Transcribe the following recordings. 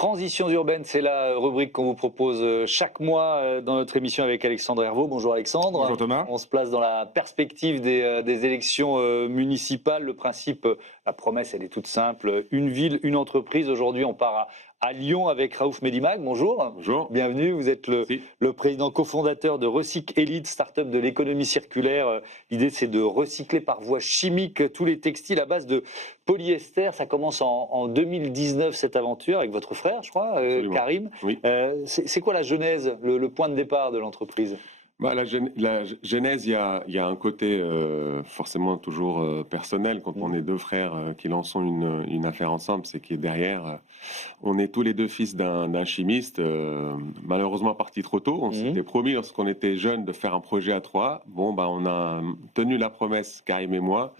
Transitions urbaines, c'est la rubrique qu'on vous propose chaque mois dans notre émission avec Alexandre Herveau. Bonjour Alexandre. Bonjour Thomas. On se place dans la perspective des élections municipales. Le principe, la promesse, elle est toute simple. Une ville, une entreprise. Aujourd'hui, on part à Lyon avec Raouf Medimag. Bonjour. Bonjour. Bienvenue. Vous êtes le président cofondateur de Recyc Elite, start-up de l'économie circulaire. L'idée, c'est de recycler par voie chimique tous les textiles à base de polyester. Ça commence en 2019, cette aventure, avec votre frère, je crois, Karim. Oui. C'est quoi la genèse, le point de départ de l'entreprise ? La genèse, il y a un côté forcément toujours personnel. Quand on est deux frères qui lançons une affaire ensemble, c'est qui est derrière. On est tous les deux fils d'un chimiste, malheureusement parti trop tôt. On s'était promis lorsqu'on était jeunes de faire un projet à trois. Bon, on a tenu la promesse, Karim et moi.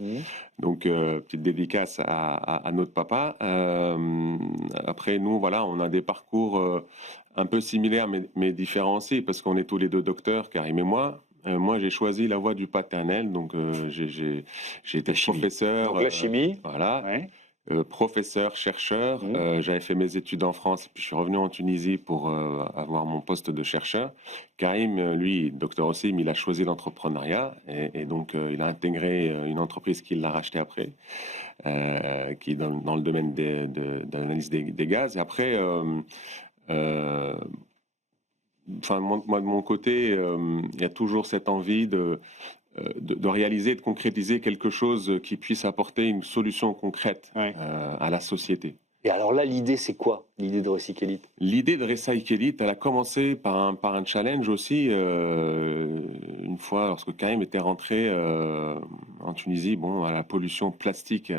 Donc, petite dédicace à notre papa. Après, nous, voilà, on a des parcours un peu similaires, mais différenciés, parce qu'on est tous les deux docteurs, Karim et moi. Moi, j'ai choisi la voie du paternel, donc j'ai été professeur. Donc la chimie. Voilà. Ouais. Professeur, chercheur. J'avais fait mes études en France, puis je suis revenu en Tunisie pour avoir mon poste de chercheur. Karim, lui, docteur aussi, mais il a choisi l'entrepreneuriat et donc il a intégré une entreprise qui l'a rachetée après, qui est dans le domaine de l'analyse des gaz. Et après, moi de mon côté, il y a toujours cette envie de réaliser, de concrétiser quelque chose qui puisse apporter une solution concrète à la société. Et alors là, l'idée, c'est quoi, l'idée de Recyc Elite ? L'idée de Recyc Elite, elle a commencé par un challenge aussi. Une fois, lorsque Karim était rentré en Tunisie, à la pollution plastique,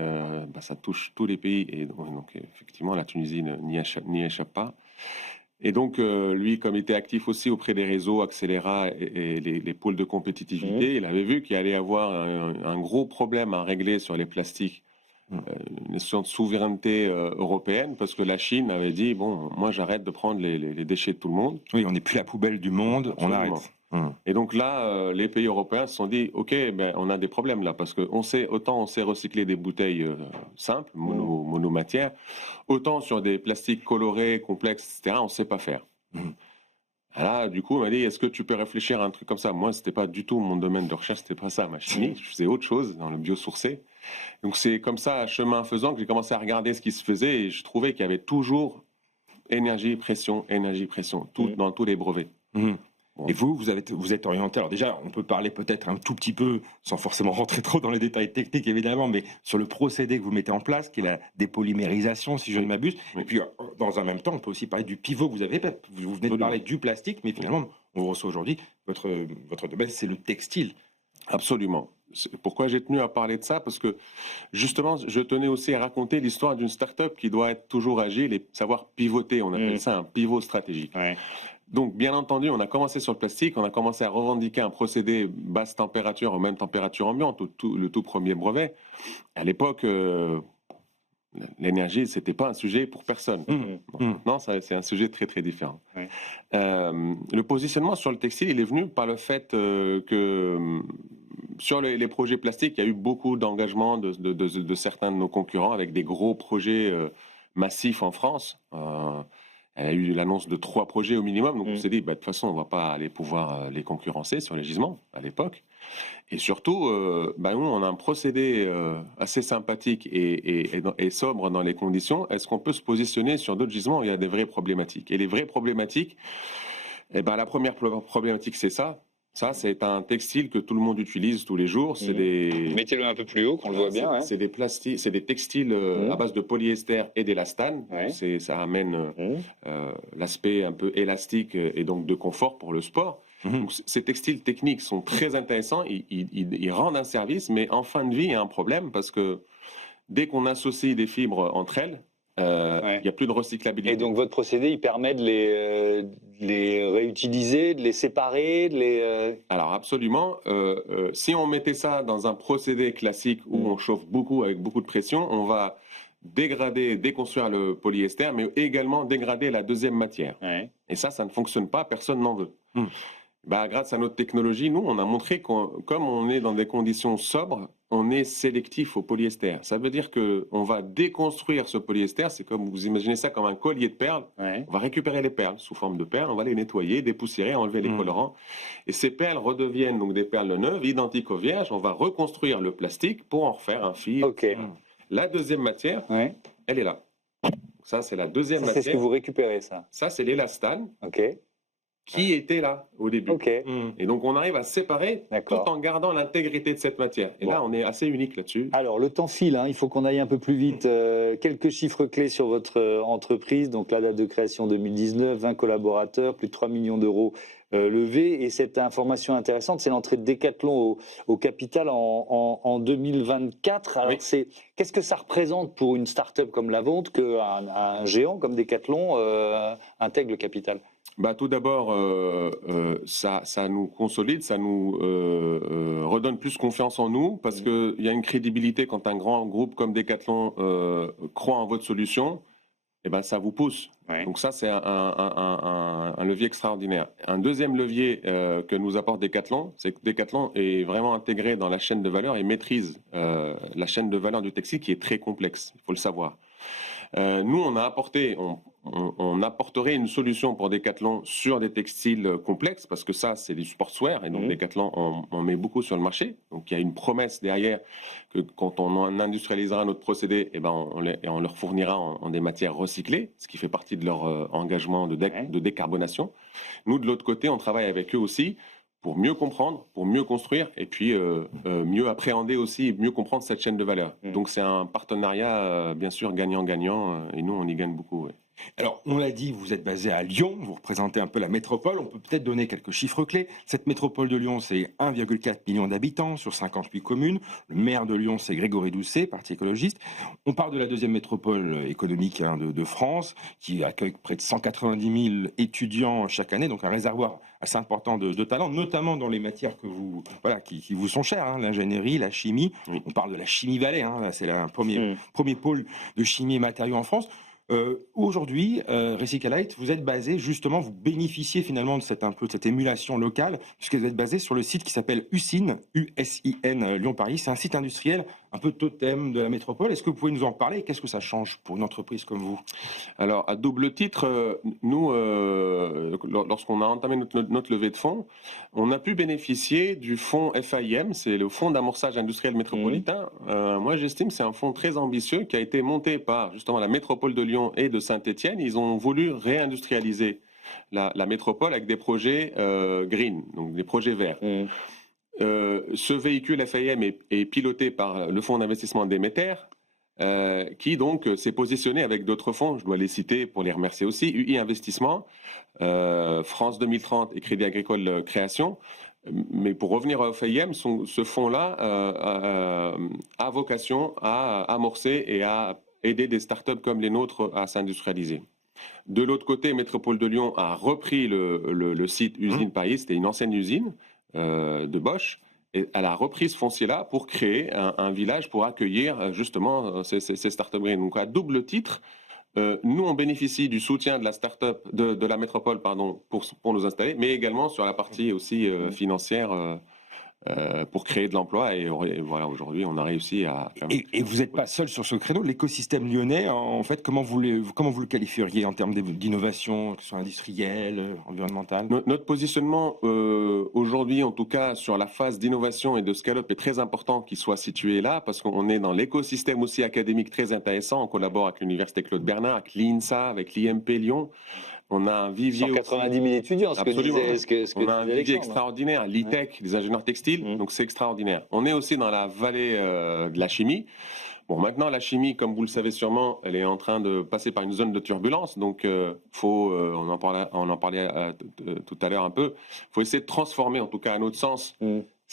ça touche tous les pays. Et donc effectivement, la Tunisie n'y échappe pas. Et donc, lui, comme il était actif aussi auprès des réseaux, Accéléra et les pôles de compétitivité, il avait vu qu'il allait y avoir un gros problème à régler sur les plastiques, une question de souveraineté européenne, parce que la Chine avait dit, moi j'arrête de prendre les déchets de tout le monde. Oui, on n'est plus la poubelle du monde, Absolument. On arrête. Et donc là, les pays européens se sont dit, ok, on a des problèmes là, parce que autant on sait recycler des bouteilles simples, monomatières, autant sur des plastiques colorés, complexes, etc., on ne sait pas faire. Là, du coup, on m'a dit, est-ce que tu peux réfléchir à un truc comme ça ? Moi, c'était pas du tout mon domaine de recherche, c'était pas ça, ma chimie. Je faisais autre chose dans le biosourcé. Donc c'est comme ça, chemin faisant, que j'ai commencé à regarder ce qui se faisait et je trouvais qu'il y avait toujours énergie, pression, dans tous les brevets. Et vous êtes orienté, alors déjà, on peut parler peut-être un tout petit peu, sans forcément rentrer trop dans les détails techniques évidemment, mais sur le procédé que vous mettez en place, qui est la dépolymérisation, si je ne m'abuse. Et puis, dans un même temps, on peut aussi parler du pivot que vous avez fait. Vous venez de parler du plastique, mais finalement, on vous reçoit aujourd'hui, votre domaine, c'est le textile. Absolument. Pourquoi j'ai tenu à parler de ça ? Parce que, justement, je tenais aussi à raconter l'histoire d'une start-up qui doit être toujours agile et savoir pivoter. On appelle ça un pivot stratégique. Ouais. Donc, bien entendu, on a commencé sur le plastique, on a commencé à revendiquer un procédé basse température, même température ambiante, le tout premier brevet. À l'époque, l'énergie, c'était pas un sujet pour personne. Non, c'est un sujet très, très différent. Le positionnement sur le textile, il est venu par le fait que sur les projets plastiques, il y a eu beaucoup d'engagement de certains de nos concurrents avec des gros projets massifs en France. Elle a eu l'annonce de 3 projets au minimum, donc on s'est dit, de toute façon, on ne va pas aller pouvoir les concurrencer sur les gisements à l'époque. Et surtout, nous, on a un procédé assez sympathique et sobre dans les conditions. Est-ce qu'on peut se positionner sur d'autres gisements où il y a des vraies problématiques ? Et les vraies problématiques, la première problématique, c'est ça. Ça, c'est un textile que tout le monde utilise tous les jours. Mettez-le un peu plus haut, qu'on le voit bien. C'est des plastiques, c'est des textiles à base de polyester et d'élastane. Ça amène l'aspect un peu élastique et donc de confort pour le sport. Donc, ces textiles techniques sont très intéressants. Ils rendent un service, mais en fin de vie, il y a un problème parce que dès qu'on associe des fibres entre elles, il n'y a plus de recyclabilité. Et donc votre procédé, il permet de les réutiliser, de les séparer, Alors absolument. Si on mettait ça dans un procédé classique où on chauffe beaucoup avec beaucoup de pression, on va déconstruire le polyester, mais également dégrader la deuxième matière. Et ça ne fonctionne pas, personne n'en veut. Grâce à notre technologie, nous, on a montré que comme on est dans des conditions sobres, on est sélectif au polyester. Ça veut dire qu'on va déconstruire ce polyester. C'est comme, vous imaginez ça comme un collier de perles. Ouais. On va récupérer les perles sous forme de perles, on va les nettoyer, dépoussiérer, enlever les colorants. Et ces perles redeviennent donc des perles neuves, identiques aux vierges. On va reconstruire le plastique pour en refaire un fil. Ok. La deuxième matière, Ouais. elle est là. Ça, c'est la deuxième Ça, c'est matière. ce que vous récupérez, ça. Ça, c'est l'élastane Ok. qui était là au début. Ok. Et donc, on arrive à séparer tout D'accord. en gardant l'intégrité de cette matière. Et Bon. là, on est assez unique là-dessus. Alors, le temps file, hein, il faut qu'on aille un peu plus vite. Quelques chiffres clés sur votre entreprise. Donc, la date de création 2019, 20 collaborateurs, plus de 3 millions d'euros levés. Et cette information intéressante, c'est l'entrée de Decathlon au capital en 2024. Alors, Oui. qu'est-ce que ça représente pour une start-up comme la vôtre qu'un géant comme Decathlon intègre le capital? Bah, tout d'abord, ça nous consolide, ça nous redonne plus confiance en nous, parce qu'il y a une crédibilité quand un grand groupe comme Decathlon croit en votre solution, et ben, ça vous pousse. Ouais. Donc ça, c'est un levier extraordinaire. Un deuxième levier que nous apporte Decathlon, c'est que Decathlon est vraiment intégré dans la chaîne de valeur et maîtrise la chaîne de valeur du textile qui est très complexe, il faut le savoir. Nous, on a apporté, on apporterait une solution pour Decathlon sur des textiles complexes, parce que ça, c'est du sportswear, et donc Decathlon, on met beaucoup sur le marché. Donc il y a une promesse derrière que quand on industrialisera notre procédé, eh ben, on leur fournira en des matières recyclées, ce qui fait partie de leur engagement de décarbonation. Nous, de l'autre côté, on travaille avec eux aussi pour mieux comprendre, pour mieux construire, et puis mieux appréhender aussi, mieux comprendre cette chaîne de valeur. Donc c'est un partenariat, bien sûr, gagnant-gagnant, et nous, on y gagne beaucoup. Ouais. Alors, on l'a dit, vous êtes basé à Lyon, vous représentez un peu la métropole. On peut peut-être donner quelques chiffres clés. Cette métropole de Lyon, c'est 1,4 million d'habitants sur 58 communes. Le maire de Lyon, c'est Grégory Doucet, parti écologiste. On parle de la deuxième métropole économique de France, qui accueille près de 190 000 étudiants chaque année, donc un réservoir assez important de talents, notamment dans les matières qui vous sont chères, hein, l'ingénierie, la chimie. Oui. On parle de la chimie Valais, hein, c'est le premier pôle de chimie et matériaux en France. Aujourd'hui, Recycalite, vous êtes basé justement, vous bénéficiez finalement de cette émulation locale, puisque vous êtes basé sur le site qui s'appelle USIN, U-S-I-N, Lyon-Paris. C'est un site industriel un peu totem de la métropole. Est-ce que vous pouvez nous en parler? Qu'est-ce que ça change pour une entreprise comme vous? Alors, à double titre, nous, lorsqu'on a entamé notre levée de fonds, on a pu bénéficier du fonds FAIM, c'est le Fonds d'amorçage industriel métropolitain. Moi, j'estime que c'est un fonds très ambitieux qui a été monté par justement la métropole de Lyon et de Saint-Étienne. Ils ont voulu réindustrialiser la métropole avec des projets green, donc des projets verts. Ce véhicule FAIM est piloté par le fonds d'investissement Déméter, qui donc s'est positionné avec d'autres fonds, je dois les citer pour les remercier aussi, UI Investissement, France 2030 et Crédit Agricole Création. Mais pour revenir au FAIM, ce fonds-là a vocation à amorcer et à aider des startups comme les nôtres à s'industrialiser. De l'autre côté, Métropole de Lyon a repris le site usine Paris, c'était une ancienne usine de Bosch, et elle a repris ce foncier-là pour créer un village pour accueillir justement ces startups green. Donc à double titre, nous on bénéficie du soutien de la startup de la métropole pour nous installer, mais également sur la partie aussi financière pour créer de l'emploi. Et voilà, aujourd'hui, on a réussi à... Et vous n'êtes pas seul sur ce créneau. L'écosystème lyonnais, en fait, comment vous le qualifieriez en termes d'innovation, que ce soit industrielle, environnementale? Notre positionnement aujourd'hui, en tout cas, sur la phase d'innovation et de scale-up est très important qu'il soit situé là, parce qu'on est dans l'écosystème aussi académique très intéressant. On collabore avec l'Université Claude Bernard, avec l'INSA, avec l'IMP Lyon. On a un vivier 190 000 étudiants, ce Absolument. que on a un vivier Alexandre. extraordinaire, l'ITEC, les ingénieurs textiles, donc c'est extraordinaire. On est aussi dans la vallée de la chimie. Bon, maintenant, la chimie, comme vous le savez sûrement, elle est en train de passer par une zone de turbulence, donc on en parlait tout à l'heure un peu, il faut essayer de transformer, en tout cas à notre sens,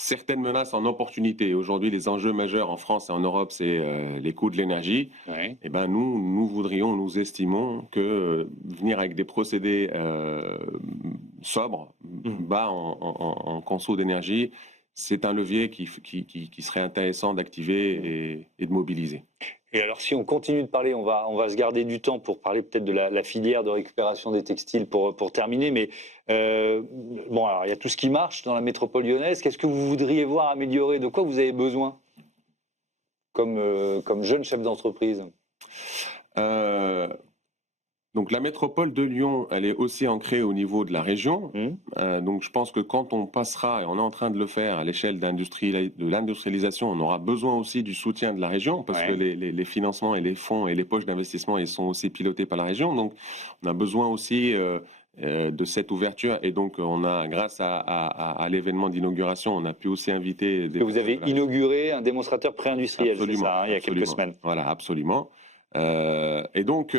certaines menaces en opportunités. Aujourd'hui, les enjeux majeurs en France et en Europe, c'est les coûts de l'énergie. Ouais. Et ben nous estimons que venir avec des procédés sobres, bas en conso d'énergie, c'est un levier qui serait intéressant d'activer et de mobiliser. Et alors, si on continue de parler, on va se garder du temps pour parler peut-être de la filière de récupération des textiles pour terminer. Mais alors il y a tout ce qui marche dans la métropole lyonnaise. Qu'est-ce que vous voudriez voir améliorer? De quoi vous avez besoin? comme jeune chef d'entreprise? Donc la métropole de Lyon, elle est aussi ancrée au niveau de la région. Donc je pense que quand on passera, et on est en train de le faire à l'échelle de l'industrialisation, on aura besoin aussi du soutien de la région, parce que les financements et les fonds et les poches d'investissement, ils sont aussi pilotés par la région. Donc on a besoin aussi de cette ouverture. Et donc on a, grâce à l'événement d'inauguration, on a pu aussi inviter... Vous avez inauguré un démonstrateur pré-industriel, c'est ça, il y a quelques semaines. Voilà, absolument. Et donc,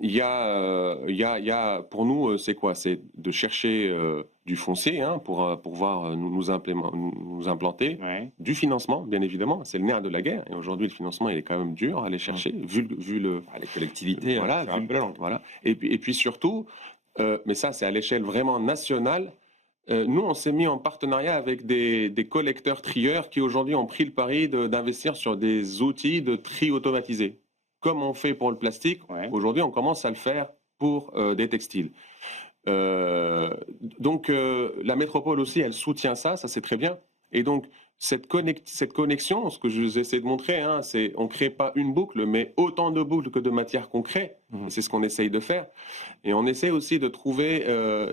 il y a, pour nous, c'est quoi? C'est de chercher du foncier pour pouvoir nous implanter, du financement, bien évidemment. C'est le nerf de la guerre. Et aujourd'hui, le financement, il est quand même dur à aller chercher, vu les collectivités. Voilà. Et puis surtout, mais ça, c'est à l'échelle vraiment nationale. Nous, on s'est mis en partenariat avec des collecteurs trieurs qui aujourd'hui ont pris le pari d'investir sur des outils de tri automatisés. Comme on fait pour le plastique, aujourd'hui on commence à le faire pour des textiles. Donc la métropole aussi, elle soutient ça c'est très bien. Et donc cette connexion, ce que je vous essaie de montrer, c'est on ne crée pas une boucle, mais autant de boucles que de matières qu'on crée. C'est ce qu'on essaye de faire. Et on essaie aussi de trouver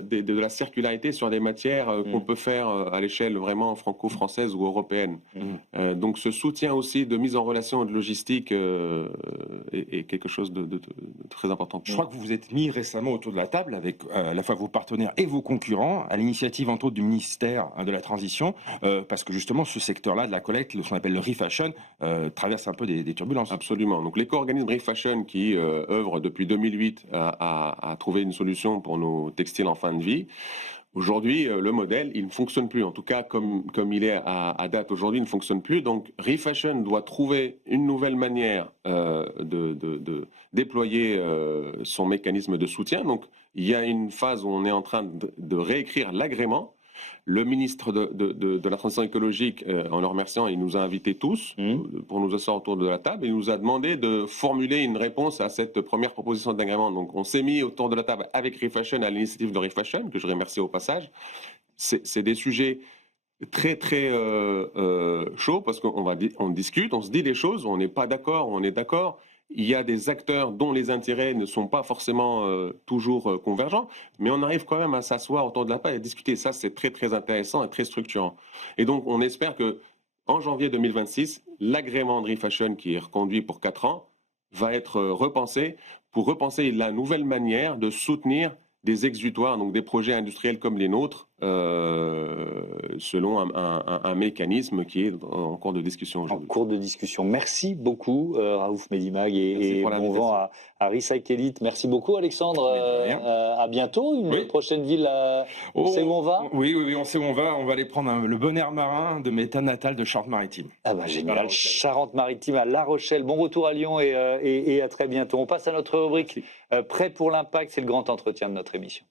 de la circularité sur des matières qu'on peut faire à l'échelle vraiment franco-française ou européenne. Donc ce soutien aussi de mise en relation et de logistique est quelque chose de très important. Je crois que vous vous êtes mis récemment autour de la table avec à la fois vos partenaires et vos concurrents, à l'initiative entre autres du ministère de la Transition, parce que justement ce secteur-là de la collecte, ce qu'on appelle le refashion, traverse un peu des turbulences. Absolument. Donc l'éco-organisme Refashion qui œuvre depuis 2008 à trouver une solution pour nos textiles en fin de vie. Aujourd'hui, le modèle, il ne fonctionne plus. En tout cas, comme il est à date aujourd'hui, il ne fonctionne plus. Donc, Refashion doit trouver une nouvelle manière de déployer son mécanisme de soutien. Donc, il y a une phase où on est en train de réécrire l'agrément. Le ministre de la Transition écologique, en le remerciant, il nous a invités tous pour nous asseoir autour de la table. Il nous a demandé de formuler une réponse à cette première proposition d'agrément. Donc, on s'est mis autour de la table avec Refashion, à l'initiative de Refashion, que je remercie au passage. C'est des sujets très, très chauds parce qu'on discute, on se dit des choses, on n'est pas d'accord, on est d'accord. Il y a des acteurs dont les intérêts ne sont pas forcément toujours convergents, mais on arrive quand même à s'asseoir autour de la table et à discuter. Ça, c'est très, très intéressant et très structurant. Et donc, on espère qu'en janvier 2026, l'agrément de Refashion, qui est reconduit pour 4 ans, va être repensé pour repenser la nouvelle manière de soutenir des exutoires, donc des projets industriels comme les nôtres, selon un mécanisme qui est en cours de discussion aujourd'hui. En cours de discussion. Merci beaucoup, Raouf Medimag, et bon vent à Recyclelite. Merci beaucoup, Alexandre. À bientôt. Une prochaine ville, on sait où on va? Oui, on sait où on va. On va aller prendre le bon air marin de mes terres natales de Charente-Maritime. Ah bah génial. Charente-Maritime à La Rochelle. Bon retour à Lyon et à très bientôt. On passe à notre rubrique Prêt pour l'impact. C'est le grand entretien de notre émission.